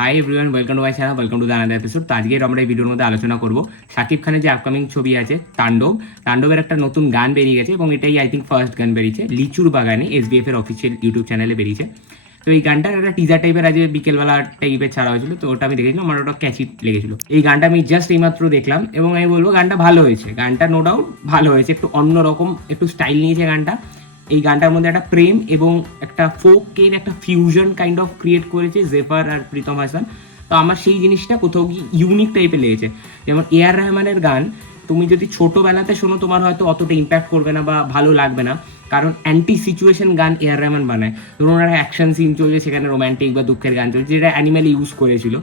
Hi everyone, welcome to my channel, welcome to the another episode. তো আজকে আমরা এই ভিডিওর মধ্যে আলোচনা করব শাকিব খানের যে আপকামিং ছবি আছে তাণ্ডবের একটা নতুন গান বেরিয়ে গেছে এবং এটাই আই থিঙ্ক ফার্স্ট গান বেরিয়েছে লিচুর বাগানে, SBF এর অফিসিয়াল ইউটিউব চ্যানেলে বেরিয়েছে। তো এই গানটার একটা টিজার টাইপের আজকে বিকেলবেলা টাইপের ছাড়া হয়েছিল, তো ওটা আমি দেখেছিলাম, আমার ওটা ক্যাচি লেগেছিল। এই গানটা আমি জাস্ট এইমাত্র দেখলাম এবং আমি বলবো গানটা ভালো হয়েছে, গানটা নো ডাউট ভালো হয়েছে, একটু অন্যরকম একটু স্টাইল নিয়েছে গানটা। এই গানটার মধ্যে একটা প্রেম এবং একটা ফোকের একটা ফিউশন কাইন্ড অফ ক্রিয়েট করেছে জেফার আর প্রীতম হাসান। তো আমার সেই জিনিসটা কোথাও কি ইউনিক টাইপের লেগেছে। যেমন AR রহমানের গান তুমি যদি ছোটোবেলাতে শোনো তোমার হয়তো অতটা ইম্প্যাক্ট করবে না বা ভালো লাগবে না, কারণ অ্যান্টি সিচুয়েশন গান AR রহমান বানায়। ধরুন একটা অ্যাকশন সিন চলছে, সেখানে রোম্যান্টিক বা দুঃখের গান চলছে, যেটা অ্যানিমেলি ইউজ করেছিল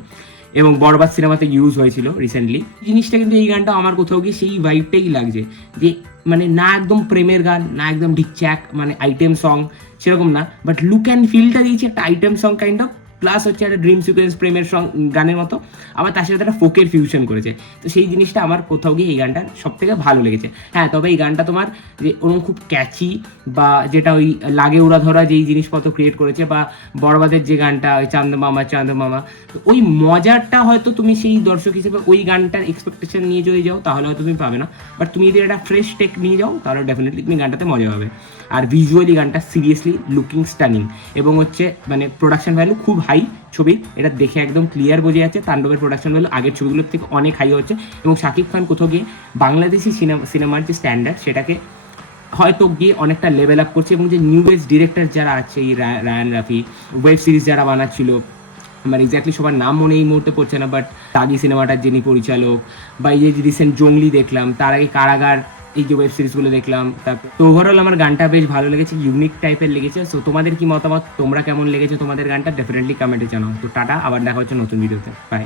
এবং বরবাদ সিনেমাতে ইউজ হয়েছিল রিসেন্টলি। জিনিসটা কিন্তু এই গানটা আমার কোথাও গিয়ে সেই ভাইবটাই লাগছে, যে মানে না একদম প্রেমের গান, না একদম ঢিকচ্যাক মানে আইটেম সং সেরকম না, বাট লুক অ্যান্ড ফিলটা দিয়েছে একটা item song kind of, plus হচ্ছে একটা ড্রিম সিকোয়েন্স প্রেমের সং গানের মতো, আবার তার সাথে একটা ফোকের ফিউশন করেছে। তো সেই জিনিসটা আমার কোথাও গিয়ে এই গানটা সব থেকে ভালো লেগেছে। হ্যাঁ, তবে এই গানটা তোমার যে ওরকম খুব ক্যাচি বা যেটা ওই লাগে উড়া ধরা যেই জিনিসপত্র ক্রিয়েট করেছে, বা বরবাদের যে গানটা ওই চাঁদ মামা, তো ওই মজাটা হয়তো তুমি সেই দর্শক হিসেবে ওই গানটার এক্সপেকটেশন নিয়ে যদি যাও তাহলে হয়তো তুমি পাবে না, বাট তুমি যদি একটা ফ্রেশ টেক নিয়ে যাও তাহলে ডেফিনেটলি তুমি গানটাতে মজা পাবে। আর ভিজুয়ালি গানটা সিরিয়াসলি লুকিং স্টানিং এবং হচ্ছে মানে প্রোডাকশন ভ্যালু খুব হাই ছবির, এটা দেখে একদম ক্লিয়ার বোঝা যাচ্ছে তাণ্ডবের প্রোডাকশন ভ্যালু আগের ছবিগুলোর থেকে অনেক হাই হচ্ছে। এবং শাকিব খান কোথাও গিয়ে বাংলাদেশি সিনেমার যে স্ট্যান্ডার্ড সেটাকে হয়তো গিয়ে অনেকটা লেভেল আপ করছে। এবং যে নিউ এজ ডিরেক্টর যারা আছে, এই রায়ান রাফি, ওয়েব সিরিজ যারা বানাচ্ছিল, আমার এক্স্যাক্টলি সবার নাম মনে এই মুহূর্তে পড়ছে না, বাট দাগি সিনেমাটার যিনি পরিচালক, বা এই যে রিসেন্ট জঙ্গলি দেখলাম, তার আগে কারাগার, এই যে ওয়েব সিরিজগুলো দেখলাম, তারপর তো ওভারঅল আমার গানটা বেশ ভালো লেগেছে, ইউনিক টাইপের লেগেছে। সো তোমাদের কি মতামত, তোমরা কেমন লেগেছে তোমাদের গানটা, ডেফিনেটলি কমেন্টে জানাও। তো টাটা, আবার দেখা হচ্ছে নতুন ভিডিওতে, বাই।